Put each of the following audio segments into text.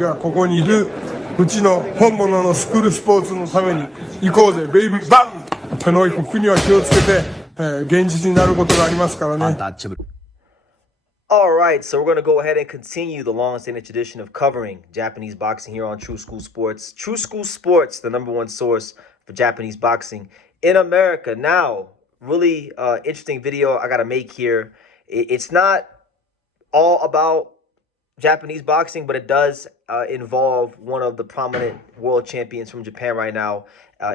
がここにいるうちの本物のスクールスポーツのために行こうぜベイビーバン手の服には気をつけて、現実になることがありますからね。Alright, so we're going to go ahead and continue the long-standing tradition of covering Japanese boxing here on True School Sports. True School Sports, the #1 source for Japanese boxing in America. Now, really interesting video I got to make here. It's not all about Japanese boxing, but it does involve one of the prominent world champions from Japan right now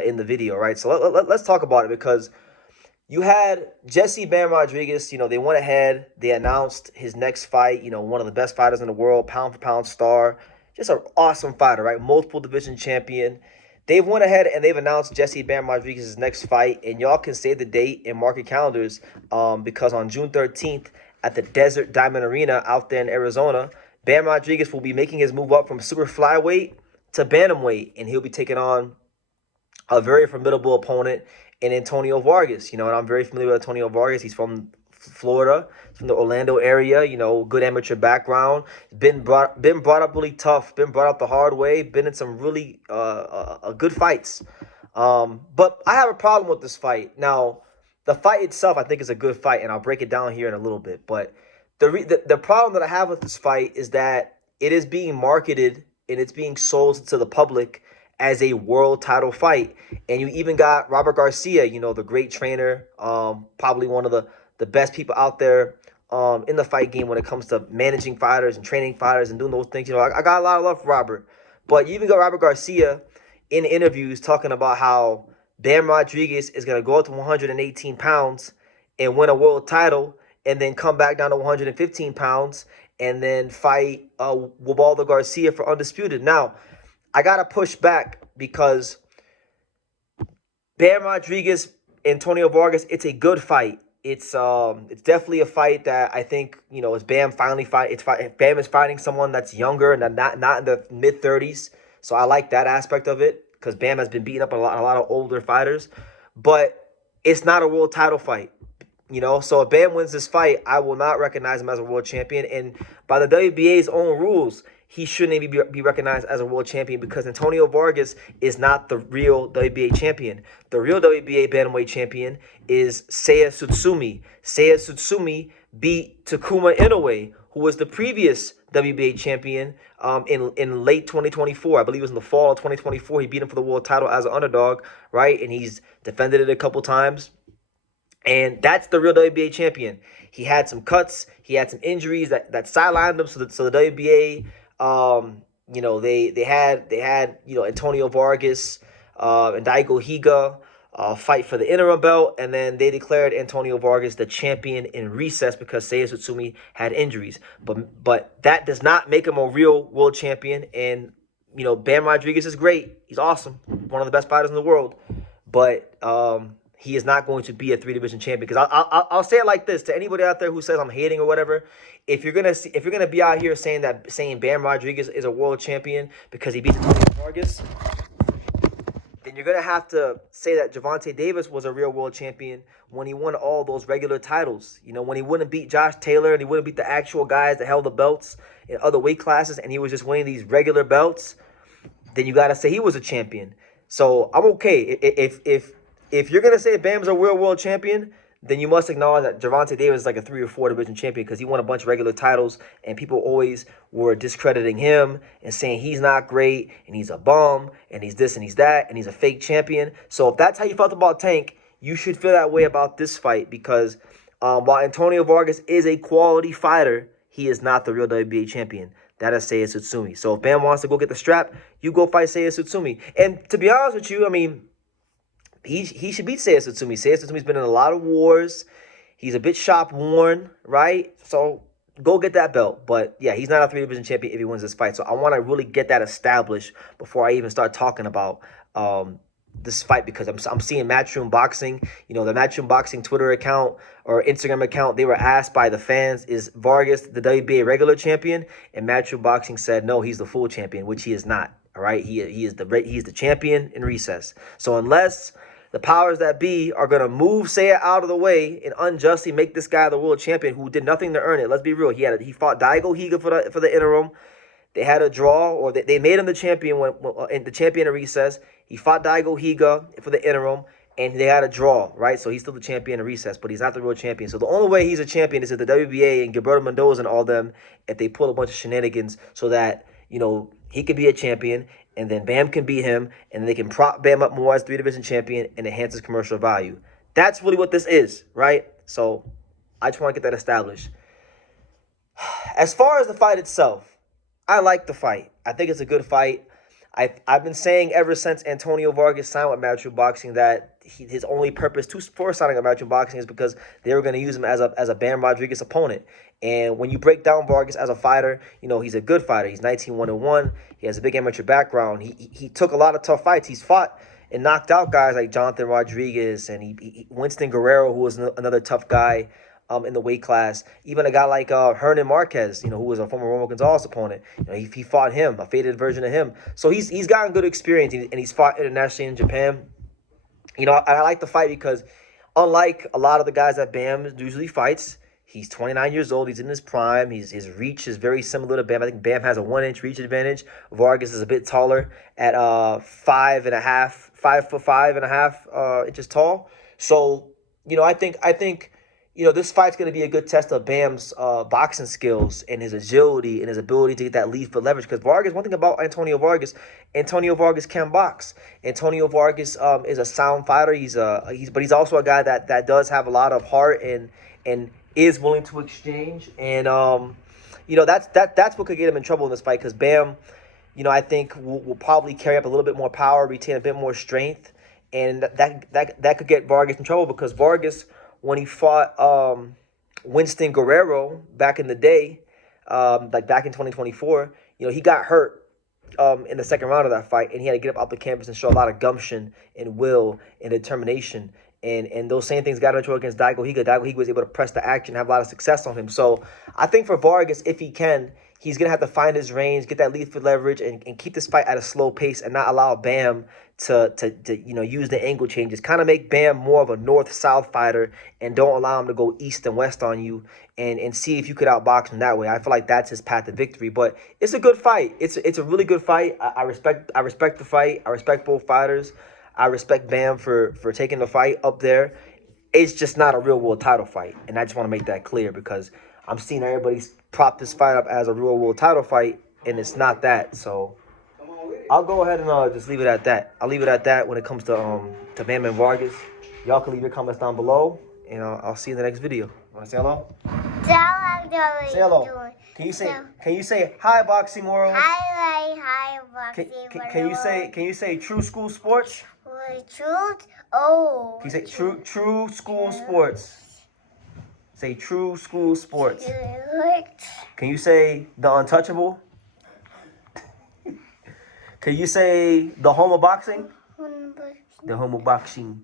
in the video, right? So let's talk about it, because you had Jesse Bam Rodriguez, they went ahead, they announced his next fight, one of the best fighters in the world, pound-for-pound star, just an awesome fighter, right? Multiple division champion. They've went ahead and they've announced Jesse Bam Rodriguez's next fight, and y'all can save the date and mark your calendars because on June 13th at the Desert Diamond Arena out there in Arizona, Bam Rodriguez will be making his move up from super flyweight to bantamweight, and he'll be taking on a very formidable opponent in Antonio Vargas. And I'm very familiar with Antonio Vargas. He's from Florida, from the Orlando area, good amateur background, been brought up really tough, been brought up the hard way, been in some really good fights. But I have a problem with this fight. Now, the fight itself, I think, is a good fight, and I'll break it down here in a little bit. But the problem that I have with this fight is that it is being marketed and it's being sold to the public as a world title fight. And you even got Robert Garcia, the great trainer, probably one of the best people out there in the fight game when it comes to managing fighters and training fighters and doing those things. I got a lot of love for Robert. But you even got Robert Garcia in interviews talking about how Bam Rodriguez is going to go up to 118 pounds and win a world title, and then come back down to 115 pounds and then fight Wabaldo Garcia for undisputed. Now, I got to push back, because Bam Rodriguez, Antonio Vargas, it's a good fight. It's definitely a fight that I think, as Bam finally Bam is fighting someone that's younger and not in the mid-30s. So I like that aspect of it, because Bam has been beating up a lot of older fighters. But it's not a world title fight. So if Bam wins this fight, I will not recognize him as a world champion. And by the WBA's own rules, he shouldn't even be recognized as a world champion, because Antonio Vargas is not the real WBA champion. The real WBA bantamweight champion is Seiya Tsutsumi. Seiya Tsutsumi beat Takuma Inoue, who was the previous WBA champion in late 2024. I believe it was in the fall of 2024. He beat him for the world title as an underdog, right? And he's defended it a couple times. And that's the real WBA champion. He had some cuts. He had some injuries that sidelined him. So the WBA, they had Antonio Vargas and Daigo Higa fight for the interim belt, and then they declared Antonio Vargas the champion in recess because Seiya Tsutsumi had injuries. But that does not make him a real world champion. And Bam Rodriguez is great. He's awesome, one of the best fighters in the world. But he is not going to be a 3-division champion, because I'll say it like this to anybody out there who says I'm hating or whatever. If you're gonna be out here saying Bam Rodriguez is a world champion because he beats Antonio Vargas, then you're gonna have to say that Gervonta Davis was a real world champion when he won all those regular titles. When he wouldn't beat Josh Taylor and he wouldn't beat the actual guys that held the belts in other weight classes, and he was just winning these regular belts, then you gotta say he was a champion. So I'm okay if you're going to say Bam's a real world champion, then you must acknowledge that Gervonta Davis is like a 3 or 4 division champion, because he won a bunch of regular titles, and people always were discrediting him and saying he's not great and he's a bum and he's this and he's that and he's a fake champion. So if that's how you felt about Tank, you should feel that way about this fight, because while Antonio Vargas is a quality fighter, he is not the real WBA champion. That is Seiya Tsutsumi. So if Bam wants to go get the strap, you go fight Seiya Tsutsumi. And to be honest with you, I mean, he should beat Seiya Tsutsumi. Seiya Tsutsumi's been in a lot of wars. He's a bit shop-worn, right? So go get that belt. But, yeah, he's not a 3-division champion if he wins this fight. So I want to really get that established before I even start talking about this fight, because I'm seeing Matchroom Boxing, the Matchroom Boxing Twitter account or Instagram account, they were asked by the fans, is Vargas the WBA regular champion? And Matchroom Boxing said, no, he's the full champion, which he is not. All right, he is the champion in recess. So unless the powers that be are going to move Seiya out of the way and unjustly make this guy the world champion who did nothing to earn it. Let's be real. He fought Daigo Higa for the interim. They had a draw, or they made him the champion in the champion of recess. He fought Daigo Higa for the interim, and they had a draw, right? So he's still the champion of recess, but he's not the real champion. So the only way he's a champion is if the WBA and Gilberto Mendoza and all them, if they pull a bunch of shenanigans so that, he could be a champion, and then Bam can beat him, and they can prop Bam up more as 3-division champion and enhance his commercial value. That's really what this is, right? So I just want to get that established. As far as the fight itself, I like the fight. I think it's a good fight. I've been saying ever since Antonio Vargas signed with Matchroom Boxing that his only purpose for signing with Matchroom Boxing is because they were going to use him as a Bam Rodriguez opponent. And when you break down Vargas as a fighter, he's a good fighter. He's 19-1-1. He has a big amateur background. He took a lot of tough fights. He's fought and knocked out guys like Jonathan Rodriguez and Winston Guerrero, who was another tough guy in the weight class. Even a guy like Hernan Marquez, who was a former Romo Gonzalez opponent. He fought him, a faded version of him. So he's gotten good experience, and he's fought internationally in Japan. I like the fight because unlike a lot of the guys that Bam usually fights, he's 29 years old. He's in his prime. His reach is very similar to Bam. I think Bam has a 1-inch reach advantage. Vargas is a bit taller at 5'5" inches tall. So I think this fight's going to be a good test of Bam's boxing skills and his agility and his ability to get that lead foot leverage. Because one thing about Antonio Vargas can box. Antonio Vargas is a sound fighter. But he's also a guy that does have a lot of heart and is willing to exchange. And that's what could get him in trouble in this fight. Because Bam, I think will probably carry up a little bit more power, retain a bit more strength, and that could get Vargas in trouble. Because Vargas, when he fought Winston Guerrero back in the day, like back in 2024, he got hurt in the second round of that fight, and he had to get up off the canvas and show a lot of gumption and will and determination. And those same things got into against Daigo Higa. Daigo Higa was able to press the action, have a lot of success on him. So I think for Vargas, if he can, he's going to have to find his range, get that lead foot leverage, and keep this fight at a slow pace and not allow Bam to use the angle changes. Kind of make Bam more of a north-south fighter and don't allow him to go east and west on you and see if you could outbox him that way. I feel like that's his path to victory. But it's a good fight. It's a really good fight. I respect the fight. I respect both fighters. I respect Bam for taking the fight up there. It's just not a real world title fight. And I just want to make that clear because I'm seeing everybody prop this fight up as a real world title fight, and it's not that. So I'll go ahead and just leave it at that. I'll leave it at that when it comes to Bam and Vargas. Y'all can leave your comments down below, and I'll see you in the next video. Want to say hello? Say hello. Can you say hi, Boxing World? Hi, Boxing World. Can you say True School Sports? Truth? Oh. Can you say True School Sports? Say True School Sports. Can you say The Untouchable? Can you say The Home of Boxing? The Home of Boxing.